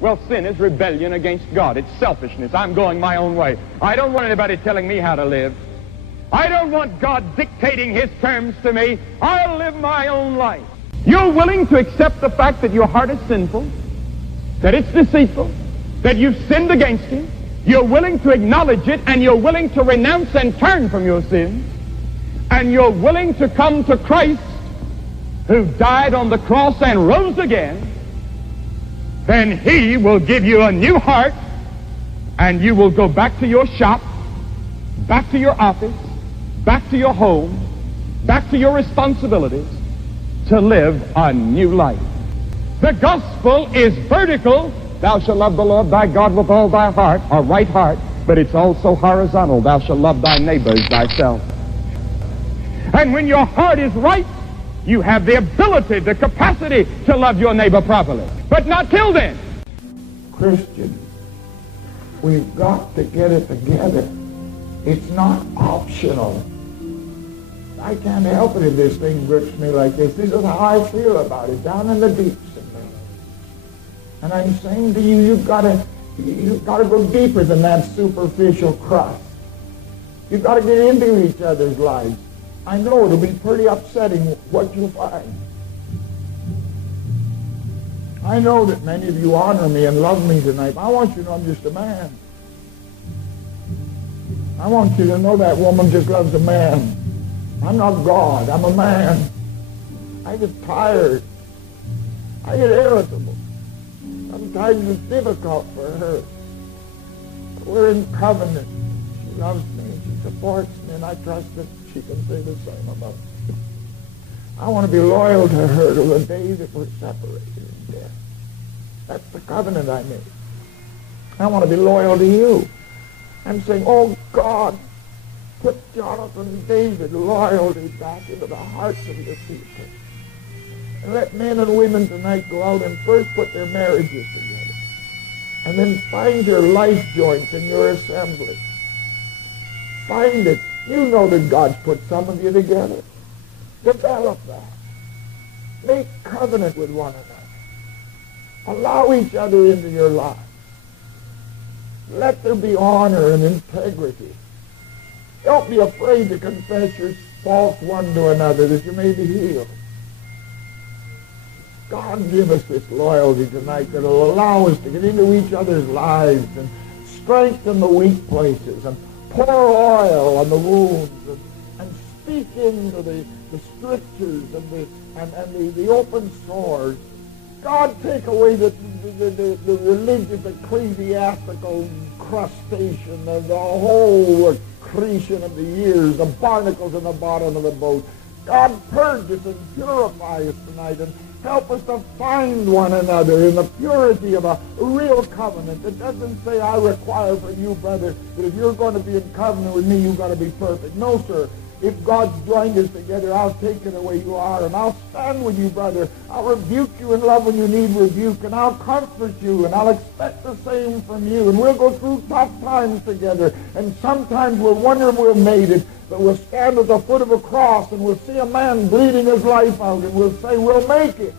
Well, sin is rebellion against God. It's selfishness. I'm going my own way. I don't want anybody telling me how to live. I don't want God dictating His terms to me. I'll live my own life. You're willing to accept the fact that your heart is sinful, that it's deceitful, that you've sinned against Him. You're willing to acknowledge it, and you're willing to renounce and turn from your sins. And you're willing to come to Christ, who died on the cross and rose again. Then He will give you a new heart, and you will go back to your shop, back to your office, back to your home, back to your responsibilities to live a new life. The gospel is vertical. Thou shalt love the Lord thy God with all thy heart, or right heart, but it's also horizontal. Thou shalt love thy neighbor as thyself. And when your heart is right, you have the ability, the capacity to love your neighbor properly. But not till then. Christian, we've got to get it together. It's not optional. I can't help it if this thing grips me like this. This is how I feel about it, down in the deeps of me. And I'm saying to you, you've got to go deeper than that superficial crust. You've got to get into each other's lives. I know it'll be pretty upsetting what you find. I know that many of you honor me and love me tonight. I want you to know I'm just a man. I want you to know that woman just loves a man. I'm not God. I'm a man. I get tired. I get irritable. Sometimes it's difficult for her. But we're in covenant. She loves me. She supports me, and I trust that she can say the same about me. I want to be loyal to her till the day that we're separated in death. That's the covenant I made. I want to be loyal to you. I'm saying, oh God, put Jonathan and David loyalty back into the hearts of your people. And let men and women tonight go out and first put their marriages together. And then find your life joints in your assembly. Find it. You know that God's put some of you together. Develop that. Make covenant with one another. Allow each other into your life. Let there be honor and integrity. Don't be afraid to confess your faults one to another that you may be healed. God, give us this loyalty tonight that will allow us to get into each other's lives and strengthen the weak places and pour oil on the wounds and speak into the strictures and the open sores. God, take away the religious, ecclesiastical crustation of the whole accretion of the years, the barnacles in the bottom of the boat. God, purge us and purify us tonight and help us to find one another in the purity of a real covenant. It doesn't say I require from you, brother, that if you're going to be in covenant with me, you've got to be perfect. No, sir. If God's joined us together, I'll take it the way you are, and I'll stand with you, brother. I'll rebuke you in love when you need rebuke, and I'll comfort you, and I'll expect the same from you. And we'll go through tough times together, and sometimes we'll wonder we've made it, but we'll stand at the foot of a cross, and we'll see a man bleeding his life out, and we'll say, we'll make it.